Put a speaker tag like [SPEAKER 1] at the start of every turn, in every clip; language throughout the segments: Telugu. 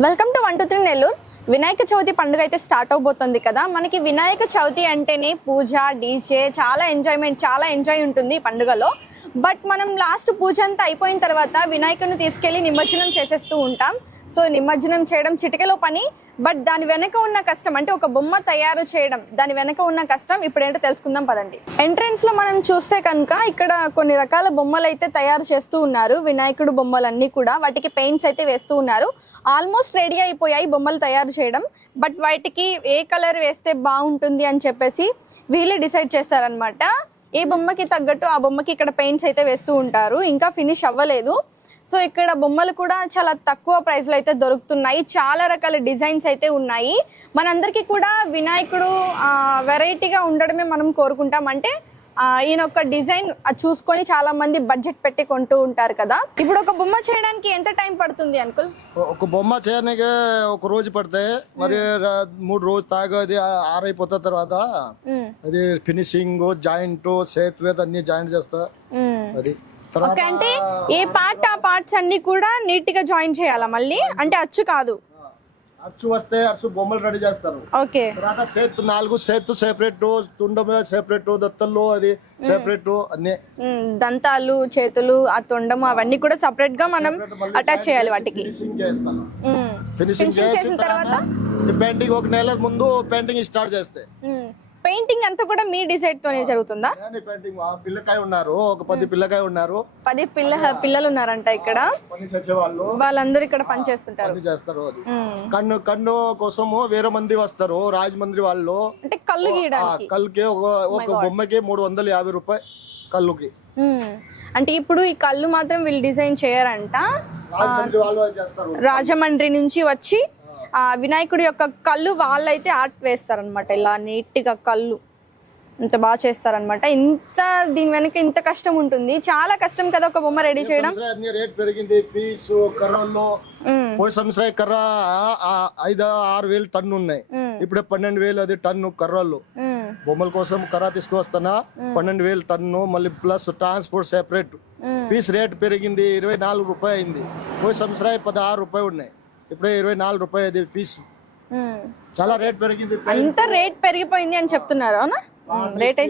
[SPEAKER 1] Welcome to one two three Nellore Vinayaka Chavithi పండుగ అయితే స్టార్ట్ అవబోతుంది కదా. మనకి వినాయక చవితి అంటేనే పూజ డీజే చాలా ఎంజాయ్మెంట్ చాలా ఎంజాయ్ ఉంటుంది ఈ పండుగలో. బట్ మనం లాస్ట్ పూజ అంతా అయిపోయిన తర్వాత వినాయకుడిని తీసుకెళ్ళి నిమజ్జనం చేసేస్తూ ఉంటాం. సో నిమజ్జనం చేయడం చిటికలో పని. బట్ దాని వెనక ఉన్న కష్టం అంటే ఒక బొమ్మ తయారు చేయడం దాని వెనక ఉన్న కష్టం ఇప్పుడు ఏంటో తెలుసుకుందాం పదండి. ఎంట్రెన్స్లో మనం చూస్తే కనుక ఇక్కడ కొన్ని రకాల బొమ్మలు అయితే తయారు చేస్తూ ఉన్నారు. వినాయకుడు బొమ్మలన్నీ కూడా వాటికి పెయింట్స్ అయితే వేస్తూ ఉన్నారు. ఆల్మోస్ట్ రెడీ అయిపోయాయి బొమ్మలు తయారు చేయడం. బట్ వాటికి ఏ కలర్ వేస్తే బాగుంటుంది అని చెప్పేసి వీళ్ళే డిసైడ్ చేస్తారనమాట ఏ బొమ్మకి తగ్గట్టు ఆ బొమ్మకి ఇక్కడ పెయింట్స్ అయితే వేస్తూ ఉంటారు. ఇంకా ఫినిష్ అవ్వలేదు. సో ఇక్కడ బొమ్మలు కూడా చాలా తక్కువ ప్రైస్లో అయితే దొరుకుతున్నాయి. చాలా రకాల డిజైన్స్ అయితే ఉన్నాయి. మనందరికీ కూడా వినాయకుడు వెరైటీగా ఉండడమే మనం కోరుకుంటాం. అంటే ఈయన ఒక డిజైన్ చూసుకొని చాలా మంది బడ్జెట్ పెట్టి కొంటూ ఉంటారు కదా. ఇప్పుడు ఒక బొమ్మ చేయడానికి ఎంత టైం పడుతుంది అంకుల్?
[SPEAKER 2] ఒక బొమ్మ చేయడానికి ఒక రోజు పడతాయి. మరి మూడు రోజు తాగా అది ఆరైపోతా తర్వాత. అది ఫినిషింగ్ జాయింట్ సేతు అన్ని జాయింట్ చేస్తా. అది
[SPEAKER 1] అంటే ఏ పార్ట్ పార్ట్స్ అన్ని కూడా నీట్గా జాయిన్ చేయాలా మళ్ళీ? అంటే అచ్చు కాదు.
[SPEAKER 2] అచ్చు వస్తే అచ్చు బొమ్మలు రెడీ చేస్తారు.
[SPEAKER 1] ఓకే.
[SPEAKER 2] తర్వాత సేతు నాలుగు సేతు సెపరేట్ తుండమే సెపరేట్ దత్తల్లో అది సెపరేట్ అన్ని.
[SPEAKER 1] దంతాలు చేతులు ఆ తొండము అవన్నీ కూడా సపరేట్గా మనం అటాచ్ చేయాలి వాటికి.
[SPEAKER 2] ఫినిషింగ్ చేస్తాను. ఫినిషింగ్ చేసిన
[SPEAKER 1] తర్వాత?
[SPEAKER 2] పెయింటింగ్ ఒక నెల ముందు పెయింటింగ్ స్టార్ట్ చేస్తే.
[SPEAKER 1] పెయింటింగ్ అంతా కూడా మీ డిసైడ్ తోనే జరుగుతుందా?
[SPEAKER 2] పెయింటింగ్ పిల్లకాయ ఉన్నారు ఒక పది పిల్లకాయ ఉన్నారు.
[SPEAKER 1] పది పిల్ల పిల్లలు ఉన్నారంట ఇక్కడ. వాళ్ళందరూ ఇక్కడ పని చేస్తుంటారు.
[SPEAKER 2] పని చేస్తారు. కన్ను కన్ను కోసము వేరే మంది వస్తారు రాజమండ్రి వాళ్ళు.
[SPEAKER 1] అంటే కళ్ళు గీయడానికి.
[SPEAKER 2] కళ్ళుకి ఒక ఒక బొమ్మకి మూడు వందల యాభై రూపాయలు కళ్ళుకి.
[SPEAKER 1] అంటే ఇప్పుడు ఈ కళ్ళు మాత్రం వీళ్ళు డిజైన్ చేయరంట.
[SPEAKER 2] రాజమండ్రి
[SPEAKER 1] నుంచి వచ్చి వినాయకుడి యొక్క కళ్ళు వాళ్ళైతే ఆర్ట్ వేస్తారనమాట ఇలా నీట్గా కళ్ళు ఇంత బాగా చేస్తారనమాట ఇంత దీని వెనక ఇంత కష్టం ఉంటుంది. చాలా కష్టం కదా ఒక బొమ్మ రెడీ చేయడం.
[SPEAKER 2] రేట్ పెరిగింది. పీసు కర్రల్లో. పోయి సంవత్సరం కర్ర ఆ- ఆ ఐదు ఆరు వేలు టన్ను ఉన్నాయి. ఇప్పుడే పన్నెండు వేలు అది టన్ను కర్రలు.
[SPEAKER 1] మ్మ్.
[SPEAKER 2] బొమ్మల కోసం కర్ర తీసుకొస్తానా పన్నెండు వేలు టన్ను మళ్ళీ plus transport separate. Piece rate పెరిగింది ఇరవై నాలుగు రూపాయలు అయింది. పోయి సంవత్సరం పదహారు రూపాయలు ఉన్నాయి. ఇప్పుడే ఇరవై నాలుగు రూపాయలు అది పీస్. చాలా రేట్ పెరిగింది
[SPEAKER 1] అంత రేట్ పెరిగిపోయింది అని చెప్తున్నారు అవునా? రేట్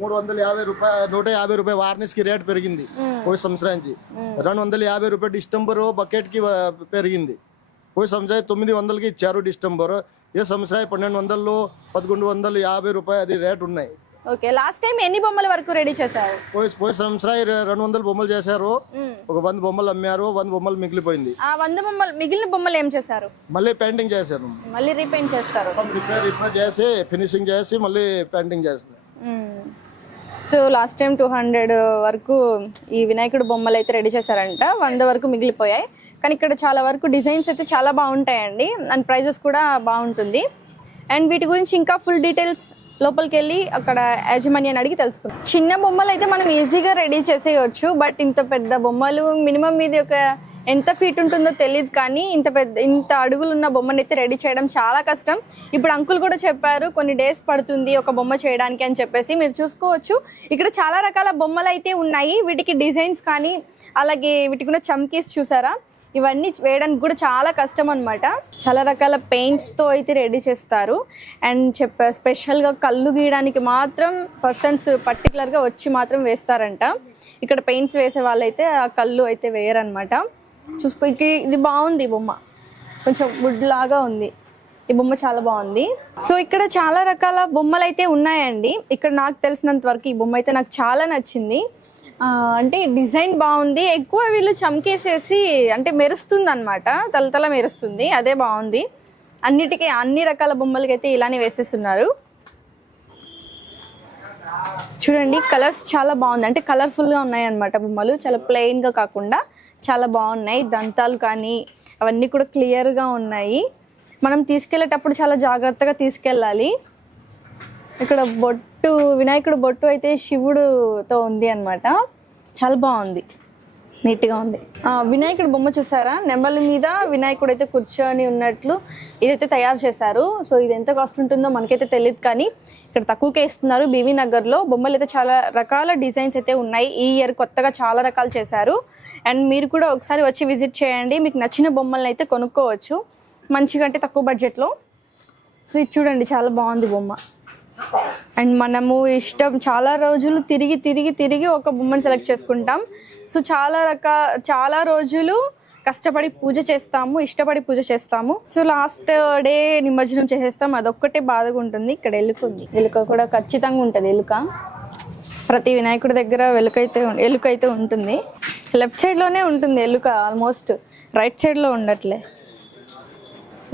[SPEAKER 2] మూడు వందల యాభై రూపాయలు నూట యాభై రూపాయలు వార్నిష్కి రేట్ పెరిగింది పోయి సంవత్సరానికి. రెండు వందల యాభై రూపాయలు డిస్టెంబర్ బకెట్కి పెరిగింది. పోయి సంవత్సరం తొమ్మిది వందలకి ఇచ్చారు డిస్టెంబర్ ఏ సంవత్సరం పన్నెండు వందలు పదకొండు వందలు యాభై రూపాయలు అది రేట్ ఉన్నాయి.
[SPEAKER 1] ఓకే లాస్ట్ టైం ఎన్ని బొమ్మల వరకు రెడీ చేశారు?
[SPEAKER 2] పోయి పోయి సంవత్సరం రె- రెండు వందల బొమ్మలు చేశారు. ఒక వంద బొమ్మలు అమ్మారు వంద బొమ్మలు మిగిలిపోయింది.
[SPEAKER 1] ఆ వంద బొమ్మలు మిగిలిన బొమ్మలు ఏం చేశారు?
[SPEAKER 2] మళ్ళీ పెయింటింగ్ చేశారు.
[SPEAKER 1] మళ్ళీ రీపెయింట్ చేస్తారు.
[SPEAKER 2] రిపేర్ రిపేర్ చేసి ఫినిషింగ్ చేసి మళ్ళీ పెయింటింగ్ చేస్తుంది
[SPEAKER 1] so last time two hundred వరకు ఈ వినాయకుడు బొమ్మలు అయితే రెడీ చేశారంట. వంద వరకు మిగిలిపోయాయి. కానీ ఇక్కడ చాలా వరకు డిజైన్స్ అయితే చాలా బాగుంటాయండి. అండ్ ప్రైజెస్ కూడా బాగుంటుంది. అండ్ వీటి గురించి ఇంకా ఫుల్ డీటెయిల్స్ లోపలికి వెళ్ళి అక్కడ యాజమాన్యాన్ని అడిగి తెలుసుకున్నాం చిన్న బొమ్మలు అయితే మనం ఈజీగా రెడీ చేసేయచ్చు బట్ ఇంత పెద్ద బొమ్మలు మినిమం ఇది ఒక ఎంత ఫీట్ ఉంటుందో తెలియదు కానీ ఇంత పెద్ద ఇంత అడుగులు ఉన్న బొమ్మని అయితే రెడీ చేయడం చాలా కష్టం. ఇప్పుడు అంకుల్ కూడా చెప్పారు కొన్ని డేస్ పడుతుంది ఒక బొమ్మ చేయడానికి అని చెప్పేసి మీరు చూసుకోవచ్చు. ఇక్కడ చాలా రకాల బొమ్మలు అయితే ఉన్నాయి వీటికి డిజైన్స్ కానీ అలాగే వీటికి ఉన్న చమ్కీస్ చూసారా? ఇవన్నీ వేయడానికి కూడా చాలా కష్టం అనమాట చాలా రకాల పెయింట్స్తో అయితే రెడీ చేస్తారు. అండ్ చెప్ప స్పెషల్గా కళ్ళు గీయడానికి మాత్రం పర్సన్స్ పర్టికులర్గా వచ్చి మాత్రం వేస్తారంట. ఇక్కడ పెయింట్స్ వేసే వాళ్ళైతే ఆ కళ్ళు అయితే వేయరనమాట చూసుకో ఇది బాగుంది బొమ్మ. కొంచెం వుడ్ లాగా ఉంది. ఈ బొమ్మ చాలా బాగుంది. సో ఇక్కడ చాలా రకాల బొమ్మలు అయితే ఉన్నాయండి. ఇక్కడ నాకు తెలిసినంత వరకు ఈ బొమ్మ అయితే నాకు చాలా నచ్చింది. అంటే డిజైన్ బాగుంది. ఎక్కువ వీళ్ళు చమ్కేసేసి అంటే మెరుస్తుంది అనమాట తలతల మెరుస్తుంది. అదే బాగుంది. అన్నిటికీ అన్ని రకాల బొమ్మలకైతే ఇలానే వేసేస్తున్నారు. చూడండి కలర్స్ చాలా బాగుంది. అంటే కలర్ఫుల్గా ఉన్నాయి అనమాట బొమ్మలు. చాలా ప్లెయిన్గా కాకుండా చాలా బాగున్నాయి. దంతాలు కానీ అవన్నీ కూడా క్లియర్గా ఉన్నాయి. మనం తీసుకెళ్ళేటప్పుడు చాలా జాగ్రత్తగా తీసుకెళ్ళాలి. ఇక్కడ బొట్టు వినాయకుడు బొట్టు అయితే శివుడుతో ఉంది అన్నమాట. చాలా బాగుంది. నీట్గా ఉంది. వినాయకుడు బొమ్మ చూసారా? నెమలి మీద వినాయకుడు అయితే కూర్చొని ఉన్నట్లు ఇదైతే తయారు చేశారు. సో ఇది ఎంత కాస్ట్ ఉంటుందో మనకైతే తెలియదు కానీ ఇక్కడ తక్కువకే ఇస్తున్నారు. బీవీ నగర్లో బొమ్మలు అయితే చాలా రకాల డిజైన్స్ అయితే ఉన్నాయి. ఈ ఇయర్ కొత్తగా చాలా రకాలు చేశారు. అండ్ మీరు కూడా ఒకసారి వచ్చి విజిట్ చేయండి. మీకు నచ్చిన బొమ్మలను అయితే కొనుక్కోవచ్చు. మంచిగా అంటే తక్కువ బడ్జెట్లో. ఇది చూడండి చాలా బాగుంది బొమ్మ. అండ్ మనము ఇష్టం చాలా రోజులు తిరిగి తిరిగి తిరిగి ఒక బొమ్మను సెలెక్ట్ చేసుకుంటాం. సో చాలా రకా చాలా రోజులు కష్టపడి పూజ చేస్తాము ఇష్టపడి పూజ చేస్తాము. సో లాస్ట్ డే నిమజ్జనం చేసేస్తాం. అదొక్కటే బాధగా ఉంటుంది. ఇక్కడ ఎలుక ఉంది. ఎలుక కూడా ఖచ్చితంగా ఉంటుంది. ఎలుక. ప్రతి వినాయకుడి దగ్గర వెలుక అయితే ఎలుక అయితే ఉంటుంది. లెఫ్ట్ సైడ్లోనే ఉంటుంది ఎలుక. ఆల్మోస్ట్ రైట్ సైడ్లో ఉండట్లే.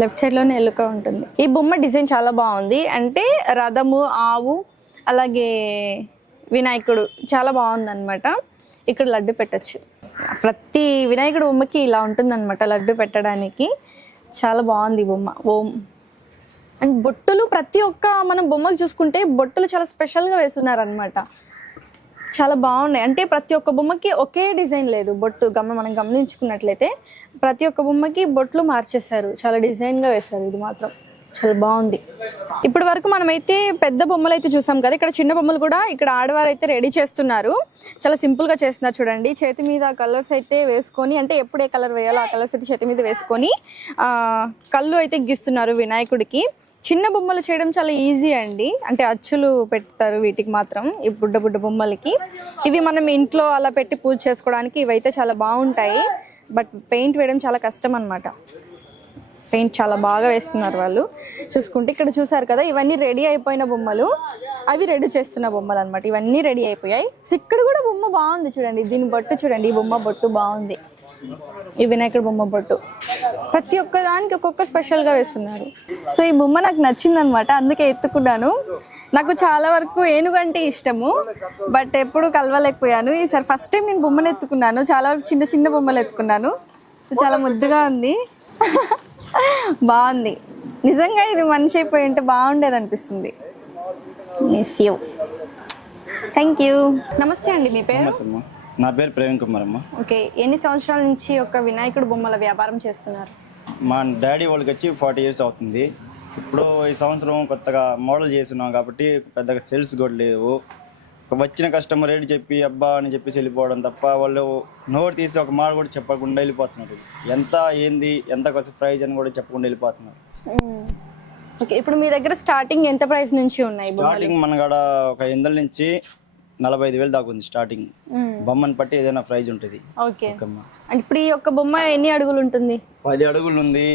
[SPEAKER 1] లెఫ్ట్ సైడ్లోనే ఎలుక ఉంటుంది. ఈ బొమ్మ డిజైన్ చాలా బాగుంది. అంటే రథము ఆవు అలాగే వినాయకుడు చాలా బాగుంది అనమాట ఇక్కడ లడ్డు పెట్టచ్చు. ప్రతి వినాయకుడు బొమ్మకి ఇలా ఉంటుందన్నమాట లడ్డు పెట్టడానికి. చాలా బాగుంది బొమ్మ. ఓం. అండ్ బొట్టులు ప్రతి ఒక్క మనం బొమ్మకు చూసుకుంటే బొట్టులు చాలా స్పెషల్గా వేస్తున్నారనమాట చాలా బాగున్నాయి. అంటే ప్రతి ఒక్క బొమ్మకి ఒకే డిజైన్ లేదు. బొట్టు గమ మనం గమనించుకున్నట్లయితే ప్రతి ఒక్క బొమ్మకి బొట్లు మార్చేశారు. చాలా డిజైన్గా వేశారు. ఇది మాత్రం చాలా బాగుంది. ఇప్పటి వరకు మనమైతే పెద్ద బొమ్మలు అయితే చూసాం కదా. ఇక్కడ చిన్న బొమ్మలు కూడా ఇక్కడ ఆడవారు అయితే రెడీ చేస్తున్నారు. చాలా సింపుల్గా చేస్తున్నారు చూడండి. చేతి మీద కలర్స్ అయితే వేసుకొని అంటే ఎప్పుడు ఏ కలర్ వేయాలో ఆ కలర్స్ అయితే చేతి మీద వేసుకొని కళ్ళు అయితే గీస్తున్నారు వినాయకుడికి. చిన్న బొమ్మలు చేయడం చాలా ఈజీ అండి. అంటే అచ్చులు పెడతారు వీటికి మాత్రం ఈ బుడ్డ బుడ్డ బొమ్మలకి. ఇవి మనం ఇంట్లో అలా పెట్టి పూజ చేసుకోవడానికి ఇవైతే చాలా బాగుంటాయి. బట్ పెయింట్ వేయడం చాలా కష్టం అనమాట పెయింట్ చాలా బాగా వేస్తున్నారు వాళ్ళు. చూసుకుంటే ఇక్కడ చూసారు కదా ఇవన్నీ రెడీ అయిపోయిన బొమ్మలు. అవి రెడీ చేస్తున్న బొమ్మలు అనమాట ఇవన్నీ రెడీ అయిపోయాయి. ఇక్కడ కూడా బొమ్మ బాగుంది చూడండి. దీని బొట్టు చూడండి. ఈ బొమ్మ బొట్టు బాగుంది. ఈ వినాయకుడు బొమ్మ బొట్టు. ప్రతి ఒక్క దానికి ఒక్కొక్క స్పెషల్గా వేస్తున్నారు. సో ఈ బొమ్మ నాకు నచ్చింది అనమాట అందుకే ఎత్తుకున్నాను. నాకు చాలా వరకు ఏనుగంటే ఇష్టము బట్ ఎప్పుడు కలవలేకపోయాను. ఈసారి ఫస్ట్ టైం నేను బొమ్మను ఎత్తుకున్నాను. చాలా వరకు చిన్న చిన్న బొమ్మలు ఎత్తుకున్నాను. చాలా ముద్దుగా ఉంది. బాగుంది. నిజంగా ఇది మనిషి అయిపోయి ఉంటే బాగుండేది అనిపిస్తుంది. మిస్ యూ థ్యాంక్ యూ నమస్తే అండి మీ పేరు?
[SPEAKER 3] నా పేరు ప్రవీణ్ కుమార్ అమ్మ.
[SPEAKER 1] ఓకే ఎన్ని సంవత్సరాల నుంచి ఒక వినాయకుడు బొమ్మల వ్యాపారం చేస్తున్నారు?
[SPEAKER 3] మా డాడీ వాళ్ళకి వచ్చి ఫార్టీ ఇయర్స్ అవుతుంది. ఇప్పుడు ఈ సంవత్సరం కొత్తగా మోడల్ చేస్తున్నాం కాబట్టి పెద్దగా సేల్స్ కూడా లేవు. వచ్చిన కస్టమర్ రేట్ చెప్పి అబ్బా అని చెప్పేసి వెళ్ళిపోవడం తప్ప వాళ్ళు నోరు తీసి ఒక మాట కూడా చెప్పకుండా వెళ్ళిపోతున్నారు. ఎంత ఏంది ఎంత కోసం ప్రైజ్ అని కూడా చెప్పకుండా వెళ్ళిపోతున్నారు.
[SPEAKER 1] ఓకే ఇప్పుడు మీ దగ్గర స్టార్టింగ్ ఎంత ప్రైస్ నుంచి ఉన్నాయి
[SPEAKER 3] స్టార్టింగ్ మన కాడ ఒక ఎనిమిది నుంచి నలభై ఐదు వేలు దాకా ఉంది స్టార్టింగ్ బొమ్మని బట్టి ఏదైనా ప్రైజ్ ఉంటుంది.
[SPEAKER 1] ఓకే.
[SPEAKER 3] ఓకేమ్మా.
[SPEAKER 1] అంటే ఇప్పుడు ఈ యొక్క బొమ్మ ఎన్ని అడుగులు ఉంటుంది?
[SPEAKER 3] పది అడుగులు ఉంది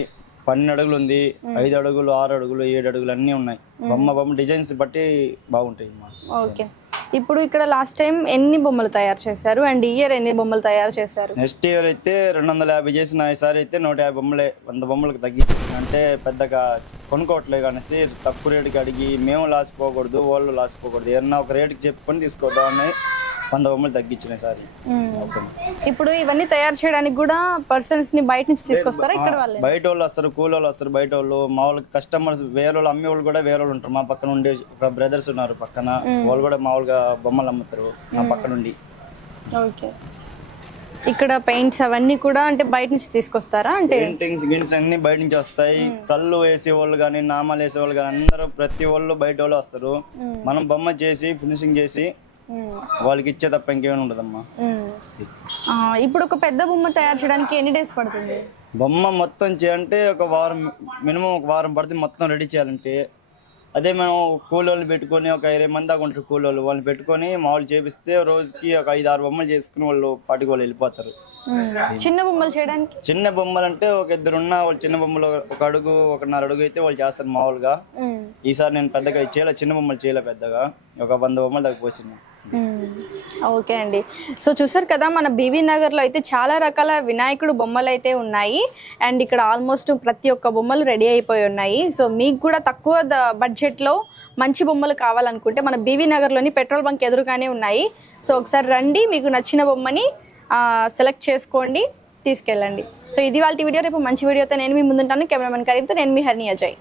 [SPEAKER 3] పన్నెండు అడుగులు ఉంది ఐదు అడుగులు ఆరు అడుగులు ఏడు అడుగులు అన్నీ ఉన్నాయి. బొమ్మ బొమ్మ డిజైన్స్ బట్టి బాగుంటాయి
[SPEAKER 1] ఓకే. ఇప్పుడు ఇక్కడ లాస్ట్ టైం ఎన్ని బొమ్మలు తయారు చేశారు? అండ్ ఇయర్ ఎన్ని బొమ్మలు తయారు చేశారు?
[SPEAKER 3] నెక్స్ట్ ఇయర్ అయితే రెండు వందల యాభై చేసిన ఈసారి అయితే నూట యాభై బొమ్మలే వంద బొమ్మలకు తగ్గించి అంటే పెద్దగా కొనుక్కోవట్లేదు అనేసి తక్కువ రేటుకి అడిగి మేము లాస్ పోకూడదు వాళ్ళు లాస్ పోకూడదు. ఏమన్నా ఒక రేటుకి చెప్పుకొని తీసుకోవద్దామని వంద బొమ్మలు తగ్గించిన ఈసారి ఓకే.
[SPEAKER 1] ఇప్పుడు ఇవన్నీ తయారు చేయడానికి కూడా పర్సన్స్ని బయట నుంచి తీసుకొస్తారా? ఇక్కడ వాళ్ళే
[SPEAKER 3] బయట వాళ్ళు వస్తారు కూలి వాళ్ళు వస్తారు బయట వాళ్ళు. మామూలుగా కస్టమర్స్ వేరే వాళ్ళు అమ్మే వాళ్ళు కూడా వేరే వాళ్ళు ఉంటారు. మా పక్కన ఉండే బ్రదర్స్ ఉన్నారు పక్కన. వాళ్ళు కూడా మామూలుగా బొమ్మలు అమ్ముతారు మా పక్కన ఉండి
[SPEAKER 1] ఓకే. ఇక్కడ పెయింట్స్ అవన్నీ కూడా అంటే బయట నుంచి తీసుకొస్తారా? అంటే
[SPEAKER 3] పెయింటింగ్స్ గిన్స్ అన్ని బయట నుంచి వస్తాయి. కళ్ళు వేసే వాళ్ళు కానీ నామాలు వేసే వాళ్ళు కానీ అందరూ ప్రతి వాళ్ళు బయట వాళ్ళు వస్తారు. మనం బొమ్మ చేసి ఫినిషింగ్ చేసి. వాళ్ళకి ఇచ్చే తప్ప ఇంకేమైనా ఉండదమ్మా.
[SPEAKER 1] ఇప్పుడు ఒక పెద్ద బొమ్మ తయారు చేయడానికి ఎన్ని డేస్ పడుతుంది?
[SPEAKER 3] బొమ్మ మొత్తం చేయాలంటే ఒక వారం మినిమం ఒక వారం పడుతుంది మొత్తం రెడీ చేయాలంటే. అదే మేము కూలోళ్ళు పెట్టుకొని ఒక ఇరవై మంది దాకా ఉంటారు కూలోళ్ళు వాళ్ళని పెట్టుకొని మామూలు చేపిస్తే రోజుకి ఒక ఐదు ఆరు బొమ్మలు చేసుకుని వాళ్ళు పాటికి వాళ్ళు వెళ్ళిపోతారు.
[SPEAKER 1] చిన్న బొమ్మలు చేయడానికి
[SPEAKER 3] చిన్న బొమ్మలు అంటే ఒక ఇద్దరు ఉన్న వాళ్ళు చిన్న బొమ్మలు ఒక అడుగు ఒకన్నర అడుగు అయితే వాళ్ళు చేస్తారు మామూలుగా
[SPEAKER 1] మ్మ్.
[SPEAKER 3] ఈసారి నేను పెద్దగా చేయలే చిన్న బొమ్మలు చేయలే పెద్దగా ఒక వంద బొమ్మలు దాకా పోసిన.
[SPEAKER 1] ఓకే అండి. సో చూసారు కదా మన బీవీ నగర్లో అయితే చాలా రకాల వినాయకుడు బొమ్మలు అయితే ఉన్నాయి. అండ్ ఇక్కడ ఆల్మోస్ట్ ప్రతి ఒక్క బొమ్మలు రెడీ అయిపోయి ఉన్నాయి. సో మీకు కూడా తక్కువ బడ్జెట్లో మంచి బొమ్మలు కావాలనుకుంటే మన బీవీ నగర్లోని పెట్రోల్ బంక్ ఎదురుగానే ఉన్నాయి. సో ఒకసారి రండి మీకు నచ్చిన బొమ్మని సెలెక్ట్ చేసుకోండి తీసుకెళ్ళండి. సో ఇది వాళ్ళ వీడియో. రేపు మంచి వీడియోతో నేను మీ ముందుంటాను. కెమెరామెన్ కరీంతో నేను మీ హర్ని అజయ్